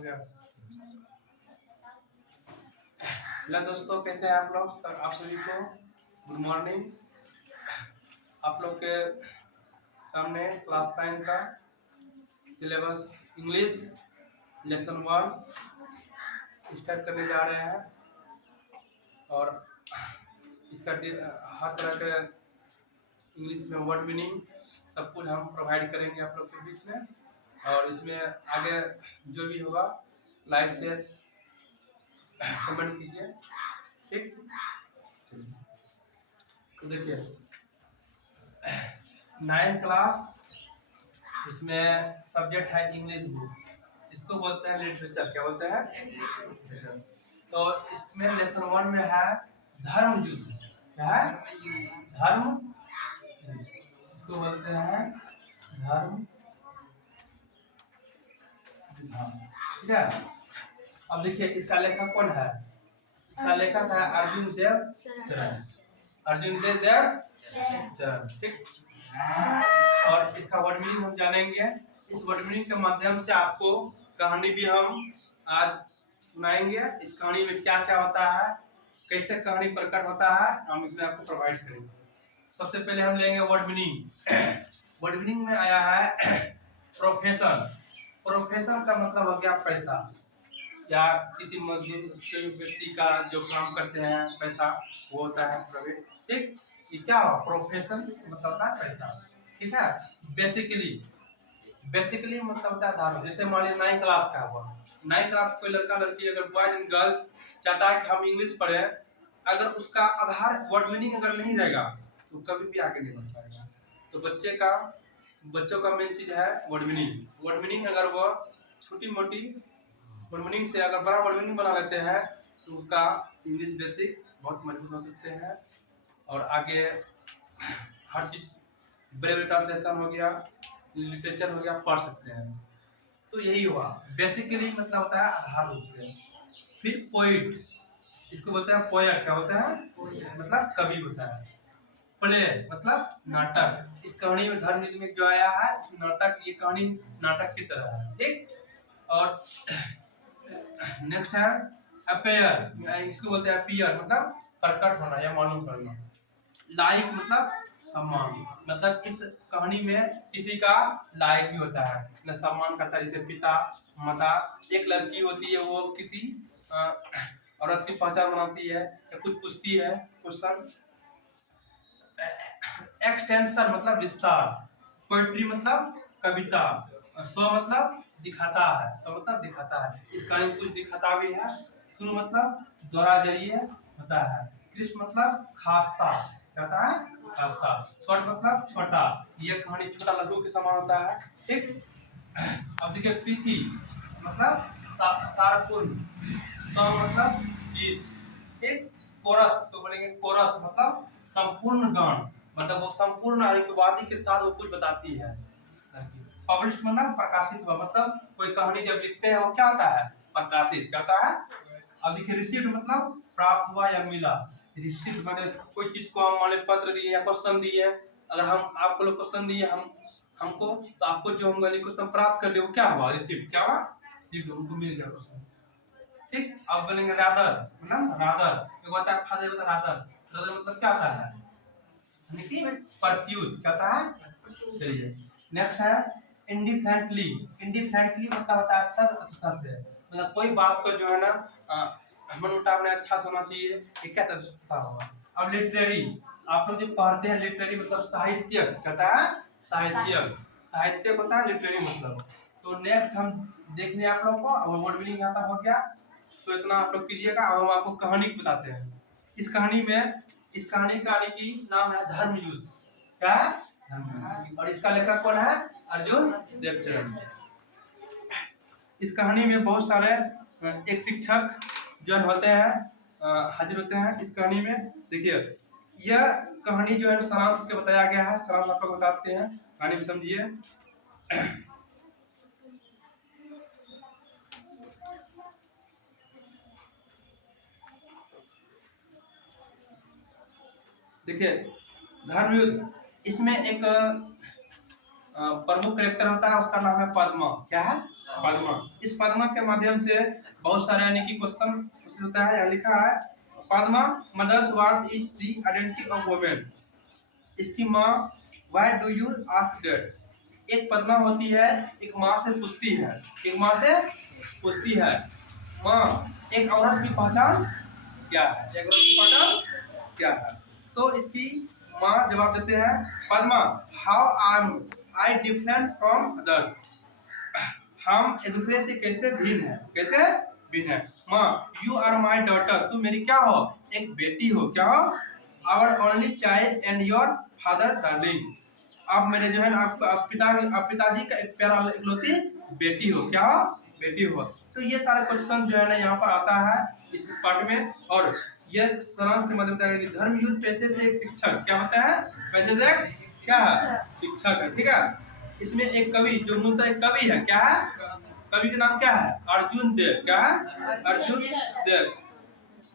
हो गया। हेलो दोस्तों, कैसे हैं आप लोग? आप सभी को गुड मॉर्निंग। आप लोग के सामने क्लास 9 का सिलेबस इंग्लिश लेसन 1 स्टार्ट करने जा रहे हैं और इसका हर तरह के इंग्लिश में वर्ड मीनिंग सब कुछ हम प्रोवाइड करेंगे आप लोग के बीच में। और इसमें आगे जो भी होगा लाइक शेयर कमेंट कीजिए, ठीक। तो देखिए 9 क्लास, इसमें सब्जेक्ट है इंग्लिश बुक, इसको बोलते हैं लिटरेचर। क्या बोलते हैं? तो इसमें लेसन 1 में है धर्म युद्ध। क्या है? धर्म, इसको बोलते हैं धर्म, ठीक है। अब देखिए इसका लेखक कौन है? इसका लेखक है अर्जुन देव चरण। अर्जुन देव चरण, ठीक। और इसका वर्ड मीनिंग हम जानेंगे। इस वर्ड मीनिंग के माध्यम से आपको कहानी भी हम आज सुनाएंगे। इस कहानी में क्या क्या होता है, कैसे कहानी प्रकट होता है, हम इसमें आपको प्रोवाइड करेंगे। सबसे पहले हम लेंगे वर्ड मीनिंग। वर्ड मीनिंग में आया है प्रोफेशन। प्रोफेशन का मतलब हो गया पैसा, या किसी मजदूर कोई व्यक्ति का जो काम करते हैं पैसा, वो होता है प्रॉफिट, ठीक। ये क्या हो? प्रोफेशन मतलब होता है पैसा, ठीक है। बेसिकली मतलब होता है धर्म। जैसे मान लीजिए 9 क्लास का हुआ, 9 क्लास कोई लड़का लड़की अगर बॉयज एंड गर्ल्स चाहता है कि हम इंग्लिश पढ़े, अगर उसका आधार वर्ड मीनिंग अगर नहीं रहेगा तो कभी भी आगे नहीं बढ़ पाएगा। तो बच्चों का मेन चीज है वर्ड मीनिंग। वर्ड मीनिंग अगर वो छोटी मोटी वर्ड मीनिंग से अगर बड़ा वर्ड मीनिंग बना लेते हैं तो उसका इंग्लिश बेसिक बहुत मजबूत हो सकते हैं। और आगे हर चीज ब्रेव ट्रांसलेशन हो गया, लिटरेचर हो गया, पढ़ सकते हैं। तो यही हुआ बेसिकली, मतलब होता है आधार रूप से। फिर पोइट, इसको बोलते हैं पोएट। क्या होता है? मतलब कवि होता है। प्ले मतलब नाटक। इस कहानी में धर्म में जो आया है नाटक, ये कहानी नाटक की तरह है, ठीक। और नेक्स्ट है अपेयर, इसको बोलते हैं अपीयर, मतलब प्रकट होना या मालूम करना। लाइक मतलब सम्मान, मतलब इस कहानी में किसी का लायक भी होता है, न सम्मान करता है। जैसे पिता माता, एक लड़की होती है वो किसी औरत की पहचान बनाती है या कुछ पूछती है क्वेश्चन। एक्सटेंशन मतलब विस्तार। पोएट्री मतलब कविता। सो मतलब दिखाता है, सो मतलब दिखाता है। इस कहानी में कुछ दिखाता भी है। थ्रू मतलब द्वारा जरिए होता है। कृष्ण मतलब खास्ता, क्या होता है? खास्ता। शॉर्ट मतलब छोटा, ये कहानी छोटा लघु के समान होता है, ठीक। अब देखिए पृथ्वी मतलब सारपूर्ण, मतलब गीत, एक कोरस, इसको बोलेंगे कोरस मतलब संपूर्ण गान, मतलब वो संपूर्ण आधिक्यवादी के साथ वो कुछ बताती है। पब्लिश मतलब प्रकाशित हुआ, मतलब कोई कहानी जब लिखते हैं वो क्या होता है? प्रकाशित, क्या होता है? अब देखिए रिसीव्ड मतलब प्राप्त हुआ या मिला। रिसीव्ड मतलब कोई चीज को हम मान पत्र दिए या क्वेश्चन दिए, अगर हम आपको लोग क्वेश्चन दिए हमको, तो आपको जो हम क्वेश्चन प्राप्त कर लिए वो क्या हुआ? रिसीव्ड। क्या हुआ? रिसीव्ड, हमको मिल गया क्वेश्चन, ठीक। अब बोलेंगे रादर, मतलब रादर, एक होता है फादर, होता है रादर। रादर मतलब क्या होता है? यानी कि प्रत्युत, क्या होता है? चलिए नेक्स्ट है इंडिफरेंटली। इंडिफरेंटली मतलब होता है तटस्थ से, मतलब कोई बात को जो है ना मन मुटाव में अच्छा होना चाहिए, ये क्या तटस्थ होगा। अब लिटरेरी, आप लोग जो पढ़ते हैं लिटरेरी मतलब साहित्य, कहता है साहित्य, साहित्य होता है लिटरेरी मतलब। तो नेक्स्ट हम देख लिया आप लोग को, अब वर्ड मीनिंग आता हो गया। सो इतना आप लोग कीजिएगा। अब हम आपको कहानी बताते हैं। इस कहानी का नाम है धर्म युद्ध। क्या है? और इसका लेखक कौन है? अर्जुन देवचरण। इस कहानी में बहुत सारे एक शिक्षक जो होते हैं हाजिर होते हैं इस कहानी में। देखिए यह कहानी जो है सारांश के बताया गया है, सारांश आप लोग बताते हैं, कहानी में समझिए। देखिए धर्म युद्ध, इसमें एक प्रमुख कैरेक्टर होता है, उसका नाम है पद्मा। क्या है? पद्मा। इस पद्मा के माध्यम से बहुत सारे यानी कि क्वेश्चन होता है। यहाँ लिखा है Padma mothers what is the identity of women. इसकी माँ why do you ask that. एक पद्मा होती है, एक माँ से पूछती है, एक माँ से पूछती है, माँ एक औरत की पहचान क्या है, एक औरत की पहचान क्या है। तो इसकी माँ जवाब देते हैं Padma how I different from others. हम एक दूसरे से कैसे भिन्न है, कैसे भिन्न है। माँ यू आर माई डॉटर, तुम मेरी क्या हो, एक बेटी हो। क्या हो, our only child and your father darling. आप मेरे जो है आप पिताजी का एक प्यारा इकलौती बेटी हो। क्या हो, बेटी हो। तो ये सारे क्वेश्चन जो है ना यहाँ पर आता है इस पार्ट में। और ये सारांश में मतलब है कि धर्म युद्ध पैसे से एक शिक्षक क्या होता है, पैसे से एक क्या है, शिक्षक है। ठीक है। इसमें एक कवि जो मूलतः एक कवि है, क्या है, कवि का नाम क्या है, अर्जुन देव। क्या है, अर्जुन देव।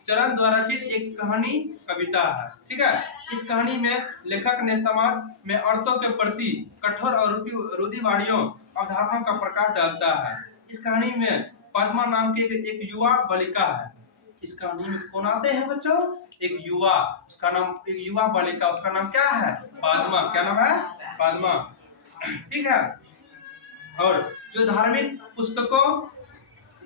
चरण द्वारा की एक कहानी कविता है। ठीक है। इस कहानी में लेखक ने समाज में औरतों के प्रति कठोर और रूढ़िवादियों अवधारणाओं का प्रकाश डालता है। इस कहानी में पद्मा नाम की एक युवा बालिका है। इस कहानी में कौन आते हैं बच्चों, एक युवा, उसका नाम एक युवा बालिका, उसका नाम क्या है, पद्मा। क्या नाम है, पद्मा। ठीक है। और जो धार्मिक पुस्तकों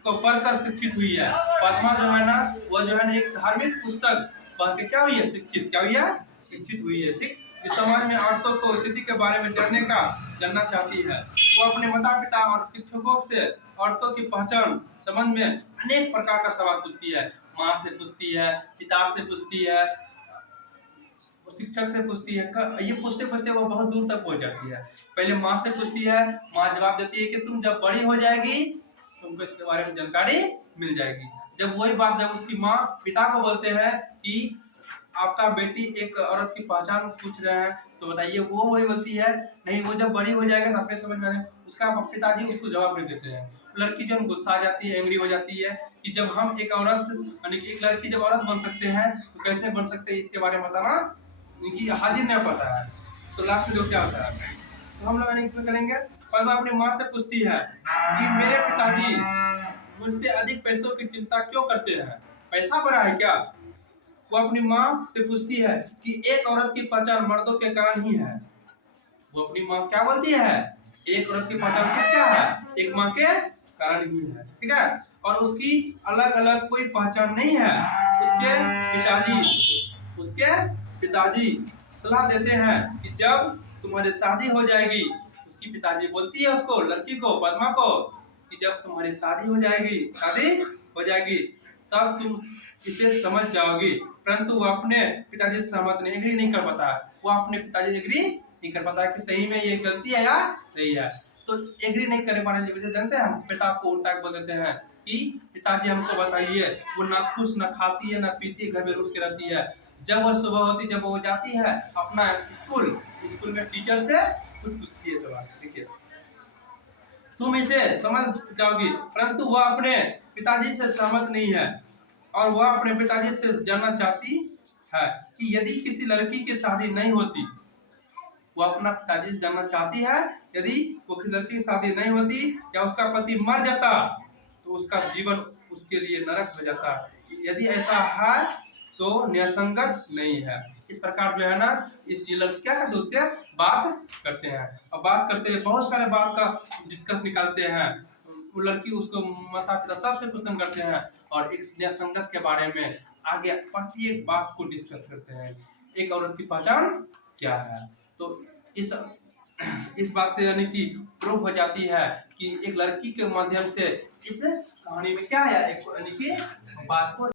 को पढ़कर शिक्षित हुई है, पद्मा जो है ना वो जो है ना एक धार्मिक पुस्तक पढ़ के क्या हुई है, शिक्षित। क्या हुई है, शिक्षित हुई है। ठीक। इस समाज में औरतों को स्थिति के बारे में जानना चाहती है। वो अपने माता पिता और शिक्षकों से औरतों की पहचान संबंध में अनेक प्रकार का सवाल पूछती है। माँ से पूछती है, पिता से पूछती है, शिक्षक से पूछती है। ये पूछते पूछते वो बहुत दूर तक पहुंच जाती है। पहले माँ से पूछती है, माँ जवाब देती है कि तुम जब बड़ी हो जाएगी तुमको इसके बारे में जानकारी मिल जाएगी। जब वही बात जब उसकी माँ पिता को बोलते हैं कि आपका बेटी एक औरत की पहचान पूछ रहे हैं तो बताइए, वो वही बोलती है नहीं वो जब बड़ी हो जाएगा तो अपने समझ में आएगा। उसका पिताजी उसको जवाब दे देते हैं। लड़की जब गुस्सा आ जाती है, एंग्री हो जाती है कि जब हम एक औरत यानी कि एक लड़की जब औरत बन सकते हैं तो कैसे बन सकते हैं, इसके बारे में बताना कि हाजिर नहीं पता है। तो लास्ट में जो क्या होता है तो हम लोग इसमें करेंगे। पर वो अपनी माँ से पूछती है कि मेरे पिताजी मुझसे अधिक पैसों की चिंता क्यों करते हैं, पैसा बड़ा है क्या। वो अपनी माँ से पूछती है कि एक औरत की पहचान मर्दों के कारण ही है। वो अपनी माँ क्या बोलती है, एक औरत की पहचान किसका है, एक माँ के कारण ही है। ठीक है। और उसकी अलग अलग कोई पहचान नहीं है। उसके पिताजी सलाह देते हैं कि जब तुम्हारी शादी हो जाएगी, उसकी पिताजी बोलती है उसको, लड़की को, पद्मा को, कि जब तुम्हारी शादी हो जाएगी तब तुम इसे समझ जाओगी। परंतु वो अपने पिताजी से सहमत नहीं, एग्री नहीं कर पाता। वो अपने पिताजी से एग्री नहीं कर पाता कि सही में ये गलती है या सही है। तो एग्री नहीं करने पाने की वजह से जानते हैं हम पिता को उल्टा बोल देते हैं कि पिताजी हमको बताइए, वो ना खुश ना खाती है ना पीती है, घर में रुक के रहती है। जब वो सुबह होती, जब वो जाती है अपना स्कूल में टीचर से कुछ पूछती है सवाल। देखिए तुम इसे समझ जाओगी, परंतु वह अपने पिताजी से सहमत नहीं है और वह अपने पिताजी से जानना चाहती है कि यदि किसी लड़की की शादी नहीं होती, वो अपना पिताजी से जानना चाहती है यदि वो किसी लड़की की शादी नहीं होती या उसका पति मर जाता तो उसका जीवन उसके लिए नरक हो जाता। यदि ऐसा है तो न्यायसंगत नहीं है। इस प्रकार जो है ना इस लड़की क्या करते उससे बात करते हैं और बात करते हुए बहुत सारे बात का डिस्कस निकालते हैं। वो लड़की उसको माता पिता सबसे पसंद करते हैं और इस न्यायसंगत के बारे में आगे प्रत्येक बात को डिस्कस करते हैं, एक औरत की पहचान क्या है। तो इस बात से यानी कि प्रूव हो जाती है कि एक लड़की के माध्यम से इस कहानी में क्या है, एक यानी कि बात को